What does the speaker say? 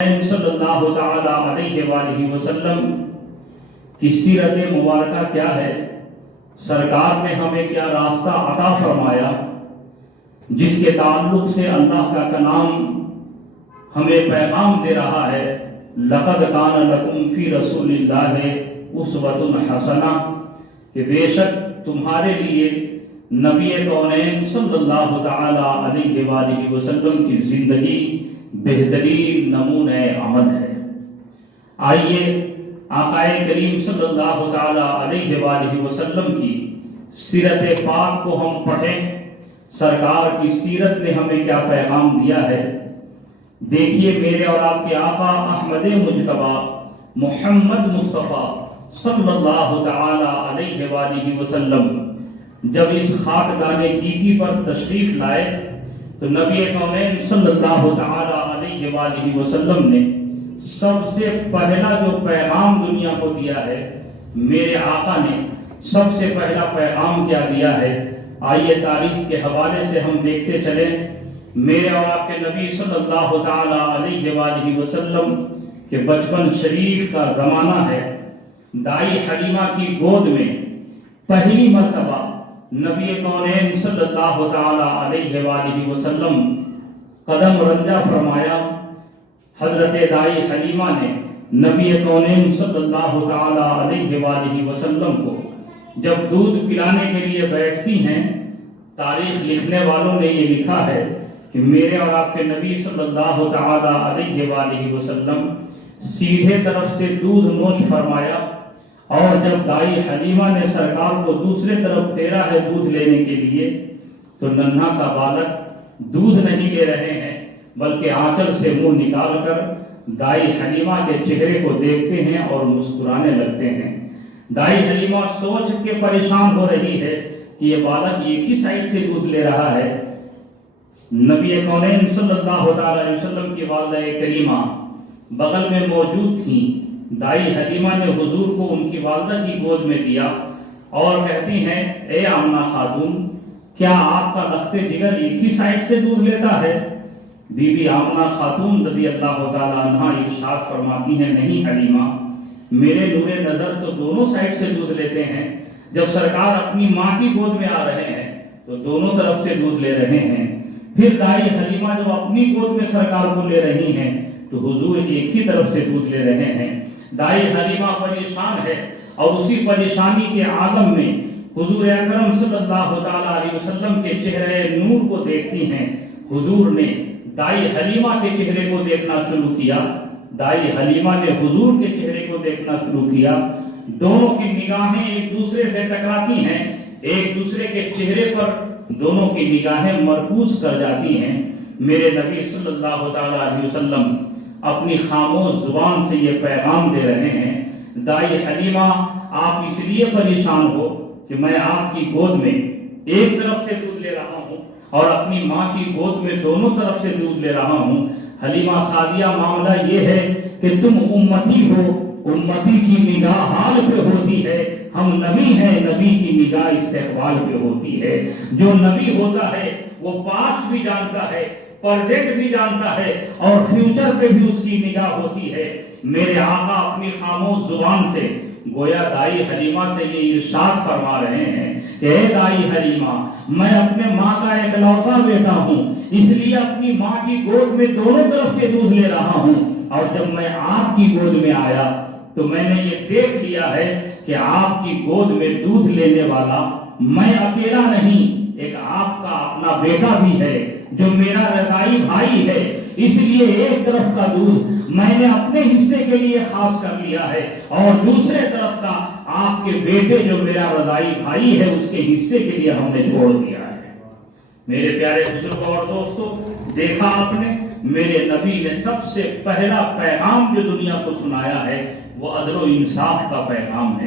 صلی اللہ تعالی علیہ وآلہ وسلم کی سیرت مبارکہ کیا ہے، سرکار نے ہمیں کیا راستہ عطا فرمایا جس کے تعلق سے اللہ کا کلام ہمیں پیغام دے رہا ہے، لَقَدْ كَانَ لَكُمْ فِي رَسُولِ اللَّهِ أُسْوَةٌ حَسَنَةٌ کہ بے شک تمہارے لیے نبی کونین صلی اللہ تعالی علیہ وآلہ وسلم کی زندگی بہترین نمونہ عمل ہے۔ آئیے آقا کریم صلی اللہ تعالی علیہ وآلہ وسلم کی سیرت پاک کو ہم پڑھیں، سرکار کی سیرت نے ہمیں کیا پیغام دیا ہے۔ دیکھیے میرے اور آپ کے آقا احمد مجتبی محمد مصطفیٰ صلی اللہ تعالی علیہ وآلہ وسلم جب اس خاکدان گیتی پر تشریف لائے تو نبی کونین صلی اللہ تعالی علیہ وآلہ وسلم نے سب سے پہلا جو پیغام دنیا کو دیا ہے، میرے آقا نے سب سے پہلا پیغام کیا دیا ہے۔ آئیے تاریخ کے حوالے سے ہم دیکھتے چلیں۔ میرے اور آپ کے نبی صلی اللہ تعالی علیہ وآلہ وسلم کے بچپن شریف کا زمانہ ہے۔ دائی حلیمہ کی گود میں پہلی مرتبہ نبی کونین صلی اللہ تعالی علیہ وآلہ وسلم قدم رنجہ فرمایا۔ حضرت دائی حلیمہ نے نبی کونین صلی اللہ تعالی علیہ وآلہ وسلم کو جب دودھ پلانے کے لیے بیٹھتی ہیں، تاریخ لکھنے والوں نے یہ لکھا ہے کہ میرے اور آپ کے نبی صلی اللہ تعالی علیہ وآلہ وسلم سیدھے طرف سے دودھ نوش فرمایا، اور جب دائی حلیمہ نے سرکار کو دوسرے طرف پھیرا ہے دودھ لینے کے لیے تو ننھا کا بالک دودھ نہیں لے رہے ہیں بلکہ آنچل سے منہ نکال کر دائی حلیمہ کے چہرے کو دیکھتے ہیں اور مسکرانے لگتے ہیں۔ دائی حلیمہ سوچ کے پریشان ہو رہی ہے کہ یہ بالک ایک ہی سائڈ سے دودھ لے رہا ہے۔ نبی کونین صلی اللہ علیہ وسلم کی والدہ کریمہ بغل میں موجود تھیں۔ دائی حلیمہ نے حضور کو ان کی والدہ کی گود میں دیا اور کہتی ہیں، اے آمنہ خاتون، کیا آپ کا لخت جگر ایک ہی سائڈ سے دودھ لیتا ہے؟ بی بی آمنہ خاتون رضی اللہ تعالی عنہا ارشاد فرماتی ہیں، نہیں حلیمہ، میرے نور نظر تو دونوں سائڈ سے دودھ لیتے ہیں۔ جب سرکار اپنی ماں کی گود میں آ رہے ہیں تو دونوں طرف سے دودھ لے رہے ہیں۔ پھر دائی حلیمہ جب اپنی گود میں سرکار کو لے رہی ہیں تو حضور ایک ہی طرف سے دودھ لے رہے ہیں۔ دائی حلیمہ پریشان ہے اور اسی پریشانی کے عالم میں حضور اکرم صلی اللہ تعالی علیہ وسلم کے چہرے نور کو دیکھتی ہیں۔ حضور نے دائی حلیمہ کے چہرے کو دیکھنا شروع کیا، دائی حلیمہ نے حضور کے چہرے کو دیکھنا شروع کیا۔ دونوں کی نگاہیں ایک دوسرے سے ٹکراتی ہیں، ایک دوسرے کے چہرے پر دونوں کی نگاہیں مرکوز کر جاتی ہیں۔ میرے نبی صلی اللہ تعالی علیہ وسلم اپنی خاموش زبان سے یہ پیغام دے رہے ہیں، دائی حلیمہ آپ اس لیے پریشان ہو کہ میں آپ کی گود میں ایک طرف سے دودھ لے رہا ہوں اور اپنی ماں کی گود میں دونوں طرف سے دودھ لے رہا ہوں۔ حلیمہ سعدیہ، معاملہ یہ ہے کہ تم امتی ہو، امتی کی نگاہ حال پہ ہوتی ہے، ہم نبی ہیں، نبی کی نگاہ استقبال پہ ہوتی ہے۔ جو نبی ہوتا ہے وہ پاسٹ بھی جانتا ہے، پرزینٹ بھی جانتا ہے اور فیوچر پہ بھی اس کی نگاہ ہوتی ہے۔ میرے آقا اپنی خاموش زبان سے گویا دائی حلیمہ سے یہ ارشاد فرما رہے ہیں کہ اے دائی حلیمہ، میں اپنے ماں کا اکلوتا بیٹا ہوں، اس لیے اپنی ماں کی گود میں دونوں طرف سے دودھ لے رہا ہوں، اور جب میں آپ کی گود میں آیا تو میں نے یہ دیکھ لیا ہے کہ آپ کی گود میں دودھ لینے والا میں اکیلا نہیں، ایک آپ کا اپنا بیٹا بھی ہے جو میرا رضائی بھائی ہے، اس لیے ایک طرف کا دودھ میں نے اپنے حصے کے لیے خاص کر لیا ہے اور دوسرے طرف کا آپ کے بیٹے جو میرا رضائی بھائی ہے اس کے حصے کے لیے ہم نے چھوڑ دیا ہے۔ میرے پیارے بزرگوں اور دوستوں، دیکھا آپ نے، میرے نبی نے سب سے پہلا پیغام جو دنیا کو سنایا ہے وہ عدل و انصاف کا پیغام ہے۔